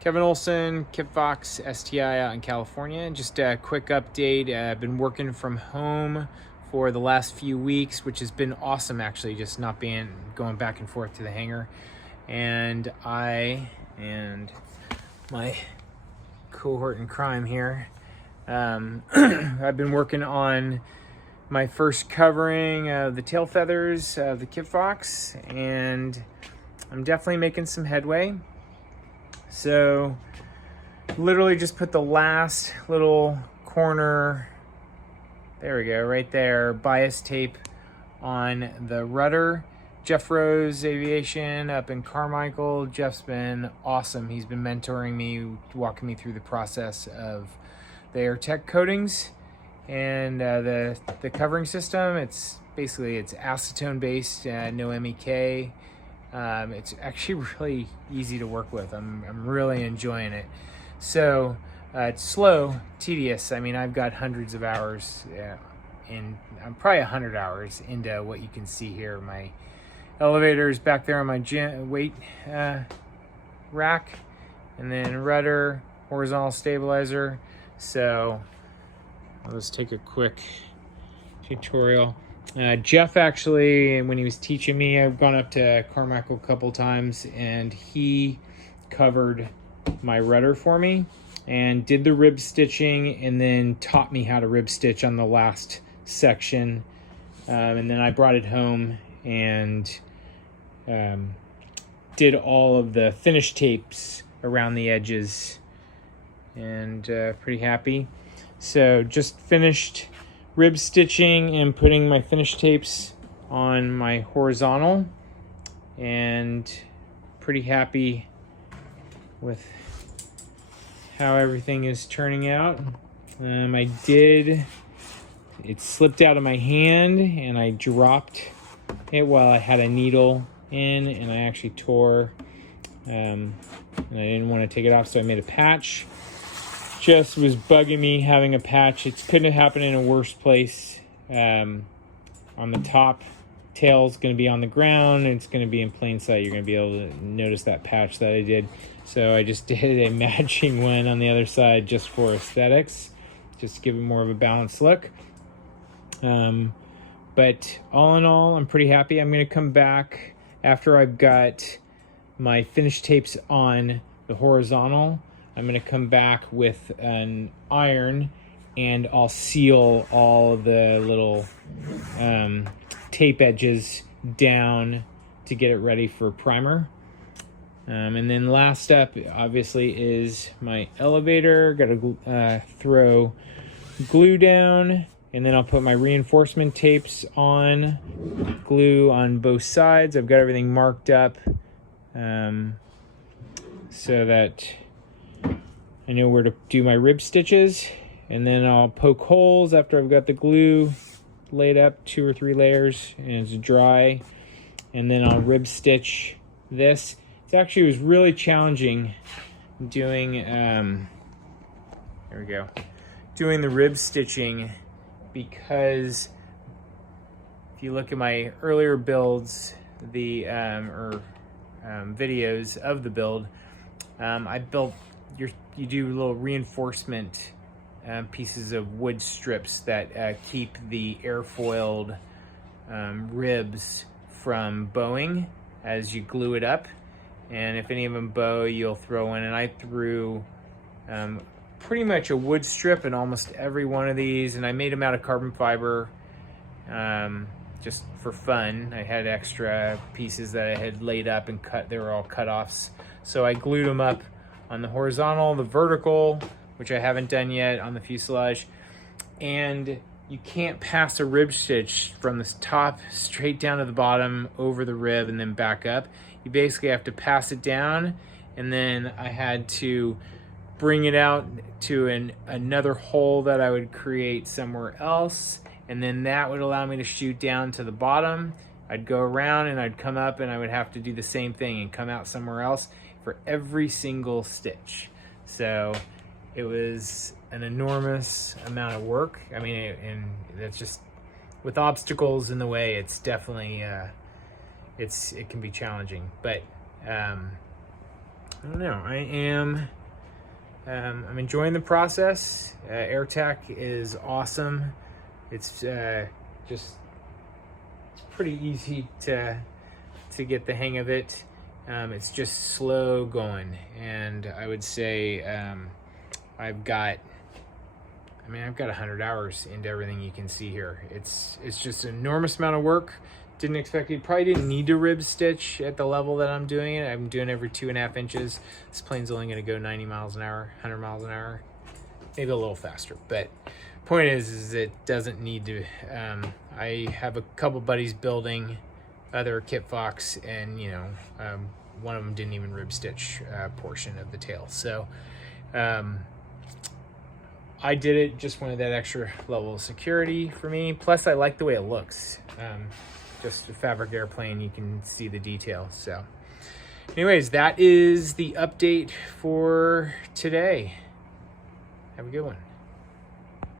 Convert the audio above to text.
Kevin Olson, Kipfox STI out in California. Just a quick update. I've been working from home for the last few weeks, which has been awesome actually, just not going back and forth to the hangar. And I and my cohort in crime here, I've been working on my first covering of the tail feathers of the Kipfox, and I'm definitely making some headway. So literally just put the last little corner, there we go, right there, bias tape on the rudder. Jeff Rose Aviation up in Carmichael. Jeff's been awesome. He's been mentoring me, walking me through the process of the AirTech Coatings and the covering system. It's acetone based, no MEK. It's actually really easy to work with. I'm really enjoying it. So it's slow, tedious. I mean, I've got hundreds of hours I'm probably 100 hours into what you can see here. My elevator's back there on my weight rack, and then rudder, horizontal stabilizer. So I'll just take a quick tutorial. Jeff actually, when he was teaching me, I've gone up to Carmichael a couple times, and he covered my rudder for me and did the rib stitching, and then taught me how to rib stitch on the last section. And then I brought it home and did all of the finish tapes around the edges, and pretty happy. So just finished rib stitching and putting my finish tapes on my horizontal, and pretty happy with how everything is turning out. It slipped out of my hand and I dropped it while I had a needle in, and I actually tore, and I didn't want to take it off, so I made a patch. Just was bugging me having a patch. It couldn't have happened in a worse place. On the top, tail's going to be on the ground. It's going to be in plain sight. You're going to be able to notice that patch that I did. So I just did a matching one on the other side just for aesthetics, just to give it more of a balanced look. But all in all, I'm pretty happy. I'm going to come back after I've got my finished tapes on the horizontal. I'm going to come back with an iron, and I'll seal all of the little tape edges down to get it ready for primer. And then last up, obviously, is my elevator. Got to throw glue down, and then I'll put my reinforcement tapes on, glue on both sides. I've got everything marked up so that I know where to do my rib stitches. And then I'll poke holes after I've got the glue laid up, 2 or 3 layers, and it's dry. And then I'll rib stitch this. It was really challenging doing, doing the rib stitching, because if you look at my earlier builds, videos of the build, I built, you do little reinforcement pieces of wood strips that keep the airfoiled ribs from bowing as you glue it up. And if any of them bow, you'll throw in, and I threw pretty much a wood strip in almost every one of these, and I made them out of carbon fiber just for fun. I had extra pieces that I had laid up and cut. They were all cut-offs. So I glued them up on the horizontal, the vertical, which I haven't done yet, on the fuselage. And you can't pass a rib stitch from the top straight down to the bottom over the rib and then back up. You basically have to pass it down, and then I had to bring it out to another hole that I would create somewhere else, and then that would allow me to shoot down to the bottom. I'd go around and I'd come up, and I would have to do the same thing and come out somewhere else for every single stitch. So it was an enormous amount of work. I mean, and that's just, with obstacles in the way, it's definitely it can be challenging. But I don't know. I'm enjoying the process. AirTech is awesome. It's just pretty easy to get the hang of it. It's just slow going, and I would say I've got 100 hours into everything you can see here. It's just an enormous amount of work. Didn't expect it. Probably didn't need to rib stitch at the level that I'm doing it. I'm doing every 2.5 inches. This plane's only going to go 90 miles an hour, 100 miles an hour, maybe a little faster. But point is it doesn't need to. I have a couple buddies building other Kit Fox, and one of them didn't even rib stitch a portion of the tail. So I did it, just wanted that extra level of security for me. Plus I like the way it looks. Just a fabric airplane, you can see the detail. So anyways, that is the update for today. Have a good one.